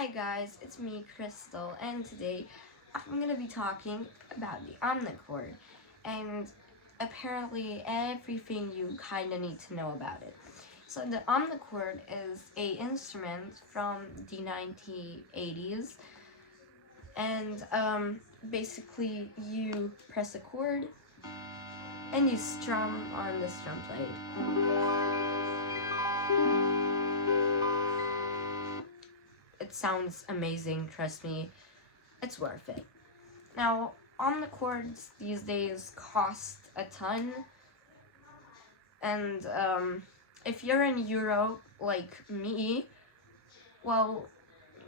Hi guys, it's me, Crystal, and today I'm going to be talking about the Omnichord and apparently everything you kind of need to know about it. So the Omnichord is a instrument from the 1980s, and basically you press a chord and you strum on this drum plate. It sounds amazing, trust me, it's worth it. Now, Omnichords these days cost a ton, and if you're in Europe like me, well,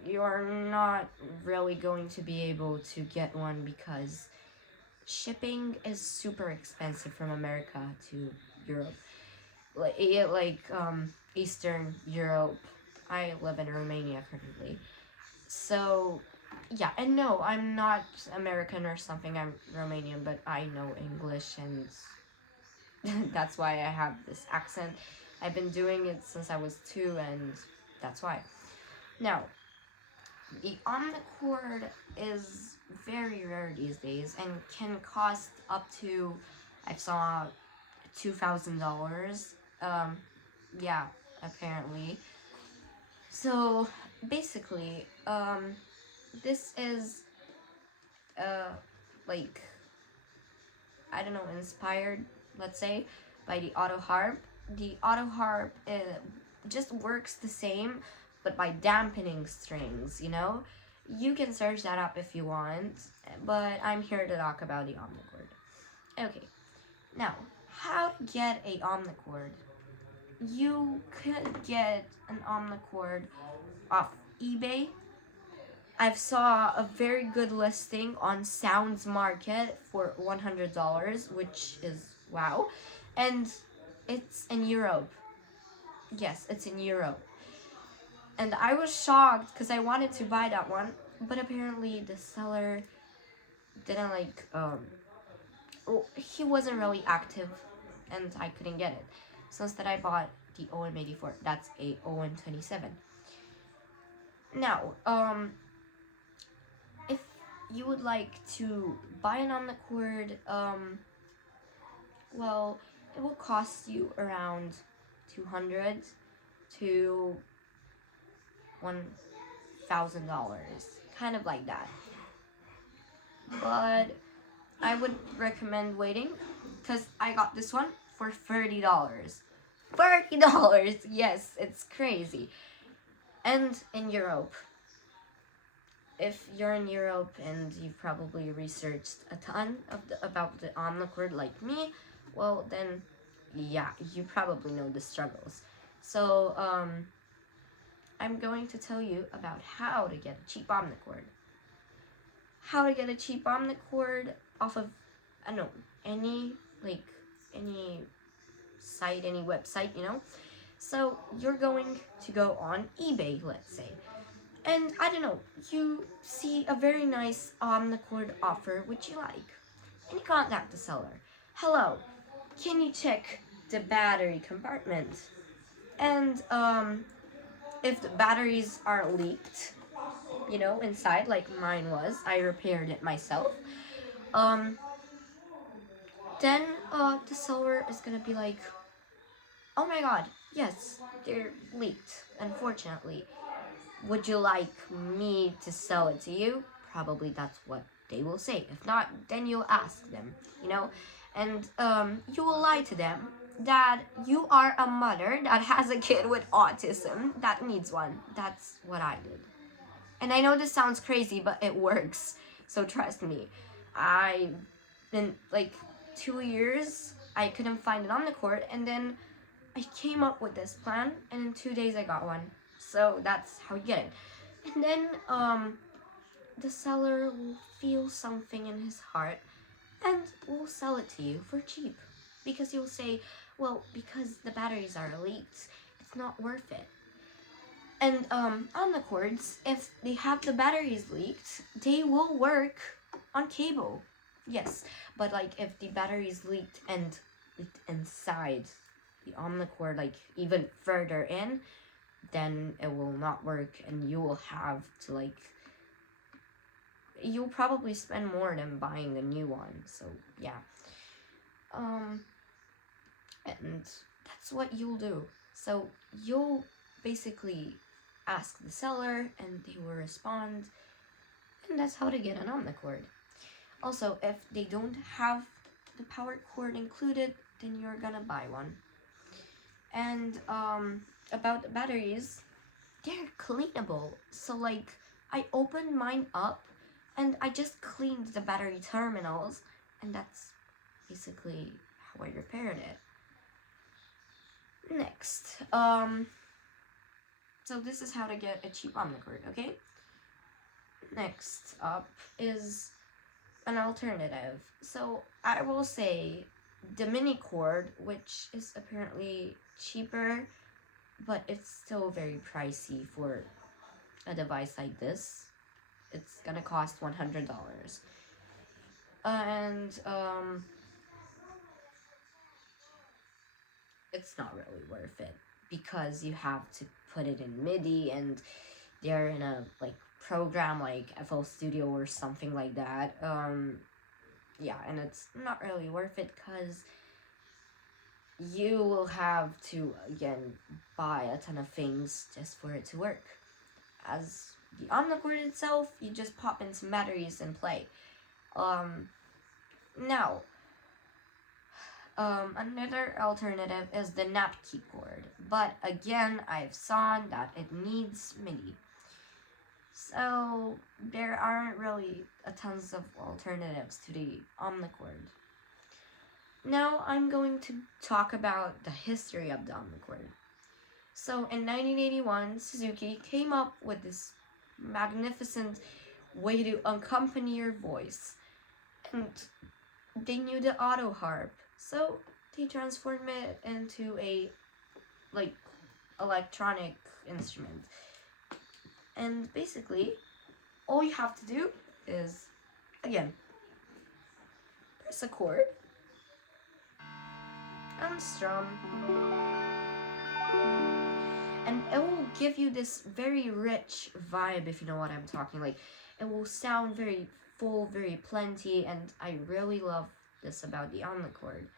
you're not really going to be able to get one because shipping is super expensive from America to Europe. Eastern Europe. I live in Romania currently. So, yeah, and no, I'm not American or something, I'm Romanian, but I know English, and that's why I have this accent. I've been doing it since I was 2, and that's why. Now, the Omnichord is very rare these days and can cost up to, I saw, $2,000. Yeah, apparently. So, basically, this is like, I don't know, inspired, let's say, by the auto harp. The auto harp just works the same, but by dampening strings, you know? You can search that up if you want, but I'm here to talk about the Omnichord. Okay, now, how to get a Omnichord? You could get an Omnichord off eBay. I've saw a very good listing on Sounds Market for $100, which is wow. And it's in Europe. Yes, it's in Europe. And I was shocked because I wanted to buy that one, but apparently the seller didn't he wasn't really active and I couldn't get it. So instead I bought the OM84. That's a OM27. Now, if you would like to buy an Omnichord, well, it will cost you around $200 to $1,000, kind of like that. But I would recommend waiting because I got this one for $30. $30! Yes, it's crazy. And in Europe. If you're in Europe and you've probably researched a ton about the Omnichord like me, well then, yeah, you probably know the struggles. So, I'm going to tell you about how to get a cheap Omnichord. How to get a cheap Omnichord off of, I don't know, any site, any website, you know? So, you're going to go on eBay, let's say. And I don't know, you see a very nice Omnichord offer which you like, and you contact the seller. Hello, can you check the battery compartment? And if the batteries are leaked, you know, inside like mine was, I repaired it myself. Then the seller is gonna be like, oh my god, yes, they're leaked, unfortunately. Would you like me to sell it to you? Probably that's what they will say. If not, then you'll ask them, you know? And you will lie to them that you are a mother that has a kid with autism that needs one. That's what I did. And I know this sounds crazy, but it works. So trust me. In like 2 years, I couldn't find it Omnichord, and then I came up with this plan, and in 2 days I got one. So that's how you get it. And then the seller will feel something in his heart and will sell it to you for cheap. Because he'll say, well, because the batteries are leaked, it's not worth it. And Omnichords, if they have the batteries leaked, they will work on cable. Yes, but like if the batteries leaked and leaked inside the Omnichord, like even further in, then it will not work, and you will have to like, you'll probably spend more than buying a new one. So yeah, and that's what you'll do. So you'll basically ask the seller, and they will respond, and that's how to get an Omnichord. Also, if they don't have the power cord included, then you're gonna buy one. And about the batteries, they're cleanable. So like, I opened mine up and I just cleaned the battery terminals, and that's basically how I repaired it. Next, so this is how to get a cheap Omnichord, okay? Next up is an alternative. So I will say the mini cord, which is apparently cheaper, but it's still very pricey for a device like this. It's gonna cost $100. And it's not really worth it because you have to put it in MIDI, and they're in a like program like FL Studio or something like that. Yeah, and it's not really worth it because you will have to again buy a ton of things just for it to work. As the Omnichord itself, you just pop in some batteries and play. Now, another alternative is the nap keyboard, but again, I've saw that it needs MIDI. So there aren't really a tons of alternatives to the Omnichord. Now I'm going to talk about the history of the Omnichord. So in 1981, Suzuki came up with this magnificent way to accompany your voice, and they knew the auto harp, so they transformed it into a like electronic instrument. And basically, all you have to do is, again, press a chord and strum, and it will give you this very rich vibe, if you know what I'm talking. Like, it will sound very full, very plenty, and I really love this about the Omnichord.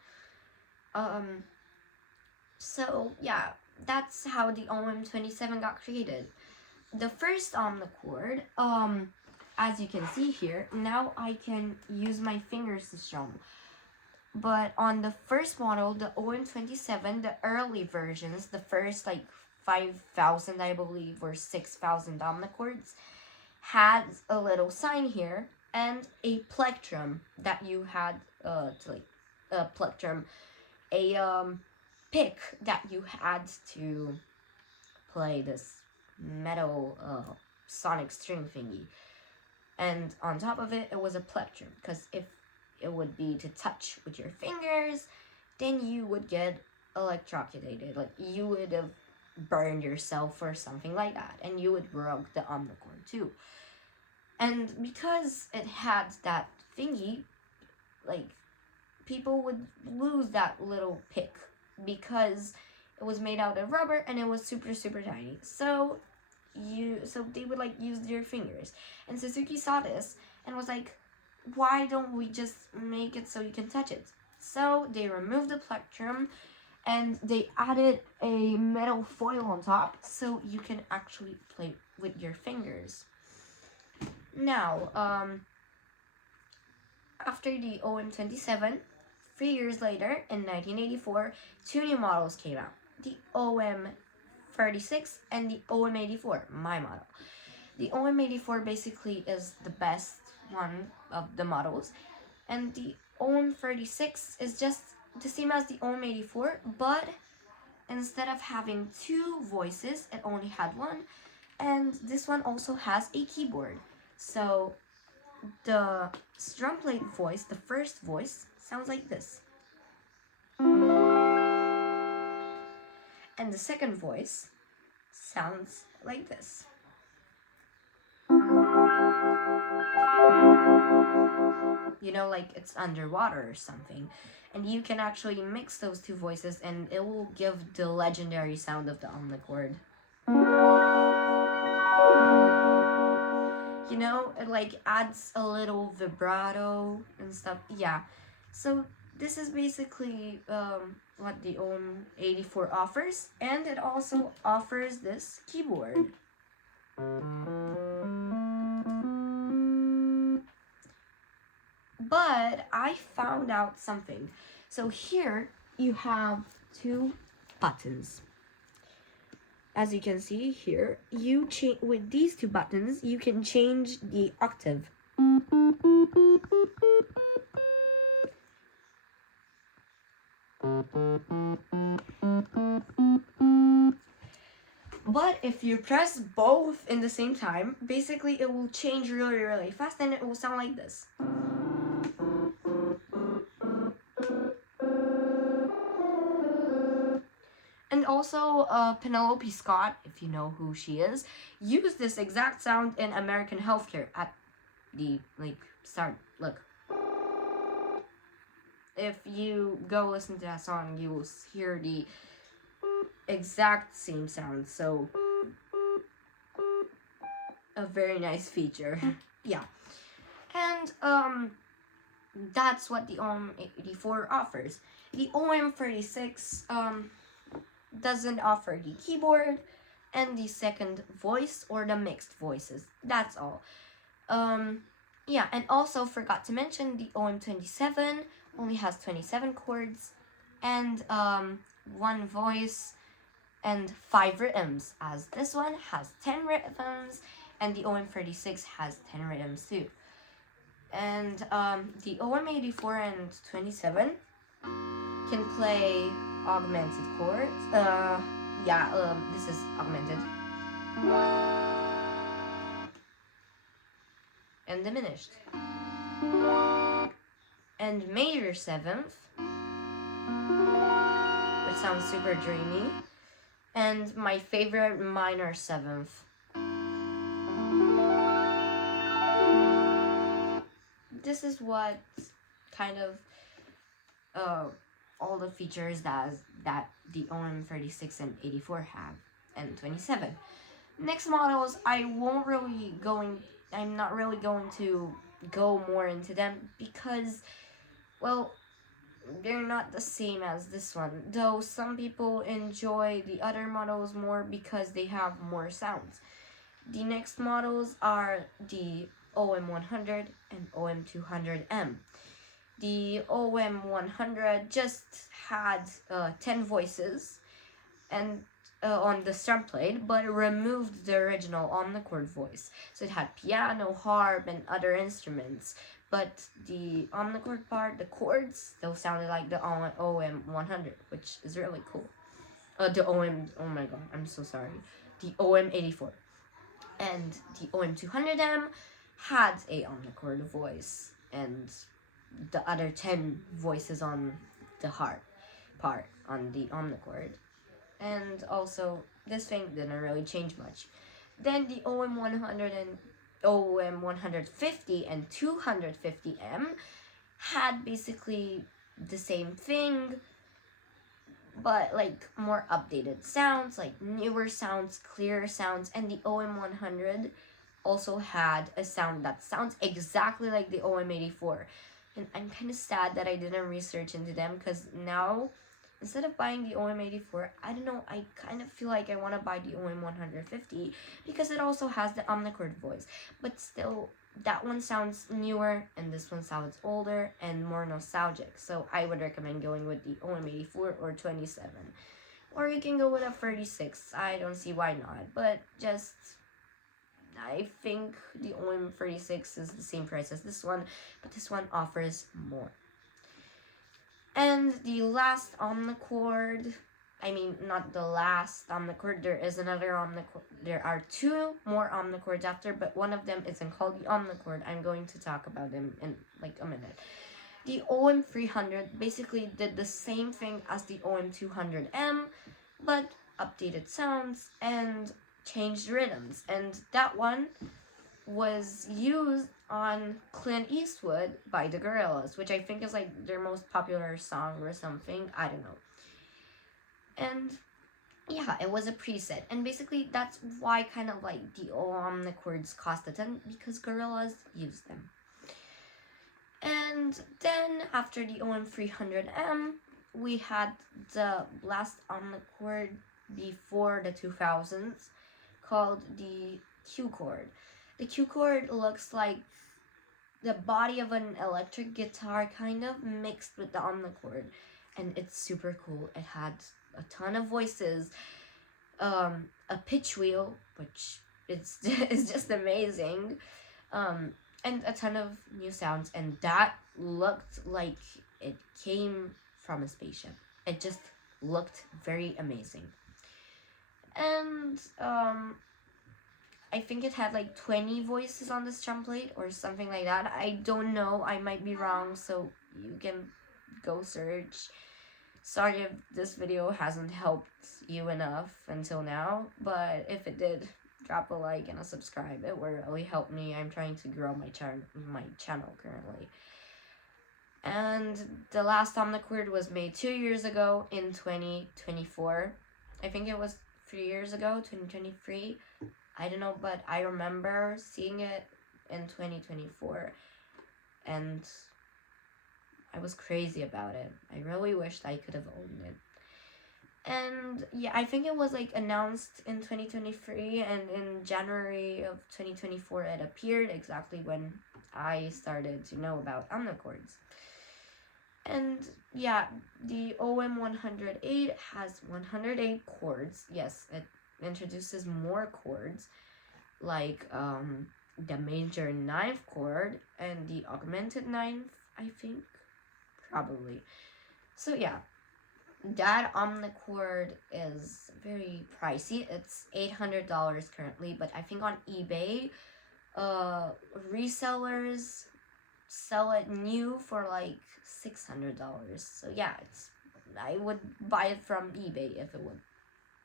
So yeah, that's how the OM27 got created. The first Omnichord, as you can see here, now I can use my fingers to strum. But on the first model, the OM27, the early versions, the first like 5,000, I believe, or 6,000 Omnichords, had a little sign here and a plectrum that you had to like a plectrum, a pick that you had to play this metal sonic string thingy. And on top of it, it was a plectrum, because if it would be to touch with your fingers, then you would get electrocuted. Like, you would have burned yourself or something like that, and you would broke the Omnichord too. And because it had that thingy, like, people would lose that little pick because it was made out of rubber and it was super tiny. So they would like use their fingers. And Suzuki saw this and was like, why don't we just make it so you can touch it? So they removed the plectrum and they added a metal foil on top so you can actually play with your fingers. Now, after the OM27, 3 years later, in 1984, two new models came out. The OM36 and the OM84, my model. The OM84 basically is the best one of the models, and the OM36 is just the same as the OM84, but instead of having two voices, it only had one, and this one also has a keyboard. So the strum plate voice, the first voice, sounds like this. And the second voice sounds like this. You know, like it's underwater or something. And you can actually mix those two voices and it will give the legendary sound of the Omnichord. You know, it like adds a little vibrato and stuff. Yeah. So this is basically what the OM84 offers, and it also offers this keyboard. But I found out something. So here you have two buttons. As you can see here, you change with these two buttons, you can change the octave. But if you press both in the same time, basically it will change really, really fast and it will sound like this. And also, Penelope Scott, if you know who she is, used this exact sound in American Healthcare at the, start. Look. If you go listen to that song, you will hear the exact same sound. So, a very nice feature. Yeah. And, that's what the OM84 offers. The OM36, doesn't offer the keyboard and the second voice or the mixed voices. That's all. Yeah, and also forgot to mention the OM27 only has 27 chords and one voice and 5 rhythms, as this one has 10 rhythms and the OM36 has 10 rhythms too. And the OM84 and 27 can play augmented chords. This is augmented. And diminished. And major 7th, which sounds super dreamy. And my favorite, minor 7th. This is what kind of all the features that the OM36 and 84 have, and 27. Next models, I'm not really going to go more into them because, well, they're not the same as this one. Though some people enjoy the other models more because they have more sounds. The next models are the OM100 and OM200M. The OM100 just had 10 voices and on the strum plate, but it removed the original Omnichord voice. So it had piano, harp, and other instruments. But the Omnichord part, the chords, those sounded like the OM100, which is really cool. Oh my god, I'm so sorry. The OM84. And the OM200M had a Omnichord voice, and the other 10 voices on the harp part on the Omnichord. And also, this thing didn't really change much. Then the OM100 and OM150 and 250M had basically the same thing, but like more updated sounds, like newer sounds, clearer sounds. And the OM100 also had a sound that sounds exactly like the OM84. And I'm kind of sad that I didn't research into them, because now, instead of buying the OM84, I don't know, I kind of feel like I want to buy the OM150 because it also has the Omnichord voice. But still, that one sounds newer and this one sounds older and more nostalgic. So I would recommend going with the OM84 or 27. Or you can go with a 36. I don't see why not. But just, I think the OM36 is the same price as this one, but this one offers more. And the last Omnichord, I mean, not the last Omnichord, there is another Omnichord. There are 2 more Omnichords after, but one of them isn't called the Omnichord. I'm going to talk about them in like a minute. The OM300 basically did the same thing as the OM200M, but updated sounds and changed rhythms. And that one was used on Clint Eastwood by the Gorillaz, which I think is like their most popular song or something. I don't know. And yeah, it was a preset, and basically that's why kind of like the Omnichords cost a ton, because gorillas use them. And then after the OM300M, we had the last Omnichord before the 2000s called the Q chord. The Q chord looks like the body of an electric guitar, kind of mixed with the Omnichord, and it's super cool. It had a ton of voices, a pitch wheel, which is just amazing, and a ton of new sounds, and that looked like it came from a spaceship. It just looked very amazing. And I think it had like 20 voices on this template or something like that. I don't know, I might be wrong, so you can go search. Sorry if this video hasn't helped you enough until now, but if it did, drop a like and a subscribe. It would really help me. I'm trying to grow my channel currently. And the last Omnichord was made 2 years ago in 2024. I think it was 3 years ago, 2023. I don't know, but I remember seeing it in 2024, and I was crazy about it. I really wished I could have owned it. And yeah, I think it was like announced in 2023, and in January of 2024 it appeared, exactly when I started to know about Omnichords. And yeah, the OM108 has 108 chords. Yes, it introduces more chords, like the major ninth chord and the augmented ninth, I think, probably. So yeah, that Omnichord is very pricey. It's $800 currently, but I think on eBay, resellers sell it new for like $600. So yeah, I would buy it from eBay if it would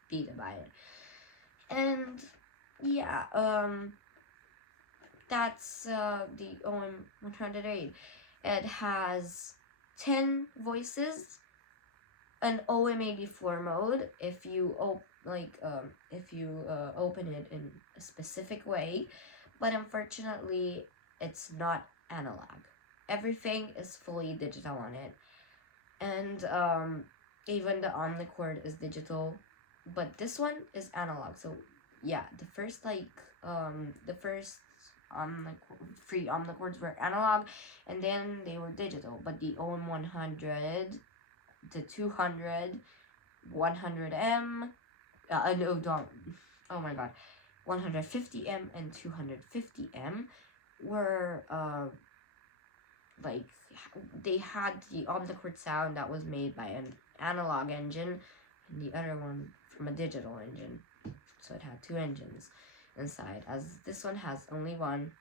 be to buy it. And yeah, that's the OM108. It has 10 voices, an OM84 mode if you open it in a specific way, but unfortunately it's not analog. Everything is fully digital on it, and even the Omnichord is digital, but this one is analog. So yeah, the first free Omnichords were analog, and then they were digital. But the OM100, the 200, 100M, no, don't, oh my god, 150M and 250M were like, they had the Omnichord sound that was made by an analog engine, and the other one from a digital engine. So it had 2 engines inside, as this one has only one.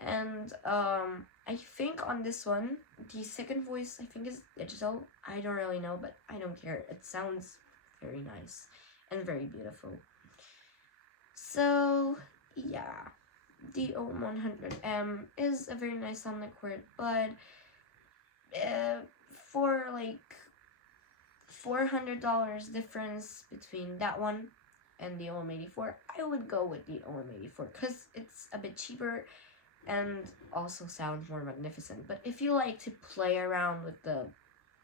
And I think on this one, the second voice, I think, is digital. I don't really know, but I don't care. It sounds very nice and very beautiful. So yeah, the OM100M is a very nice Omnichord, but for like $400 difference between that one and the OM84, I would go with the OM84 because it's a bit cheaper and also sounds more magnificent. But if you like to play around with the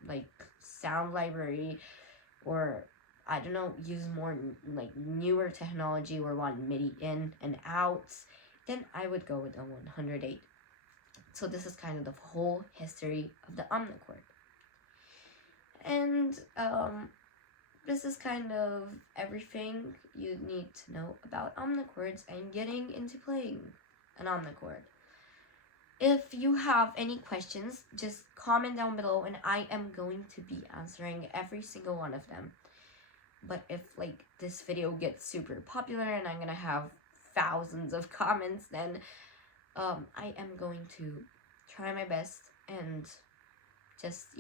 like sound library, or I don't know, use more like newer technology or want MIDI in and out, then I would go with the 108. So this is kind of the whole history of the Omnichord. And this is kind of everything you need to know about Omnichords and getting into playing an Omnichord. If you have any questions, just comment down below and I am going to be answering every single one of them. But if like this video gets super popular and I'm gonna have thousands of comments, then I am going to try my best and just,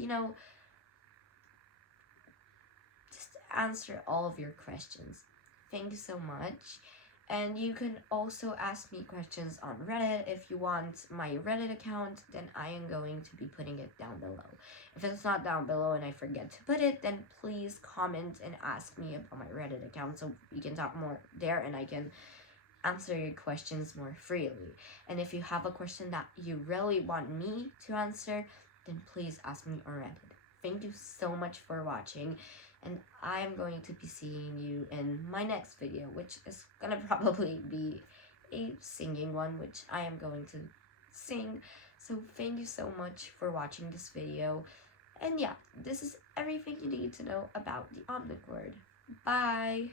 just answer all of your questions. Thank you so much. And you can also ask me questions on Reddit. If you want my Reddit account, then I am going to be putting it down below. If it's not down below and I forget to put it, then please comment and ask me about my Reddit account so we can talk more there and I can answer your questions more freely. And if you have a question that you really want me to answer, then please ask me on Reddit. Thank you so much for watching, and I am going to be seeing you in my next video, which is gonna probably be a singing one, which I am going to sing. So thank you so much for watching this video, and yeah, this is everything you need to know about the Omnichord. Bye!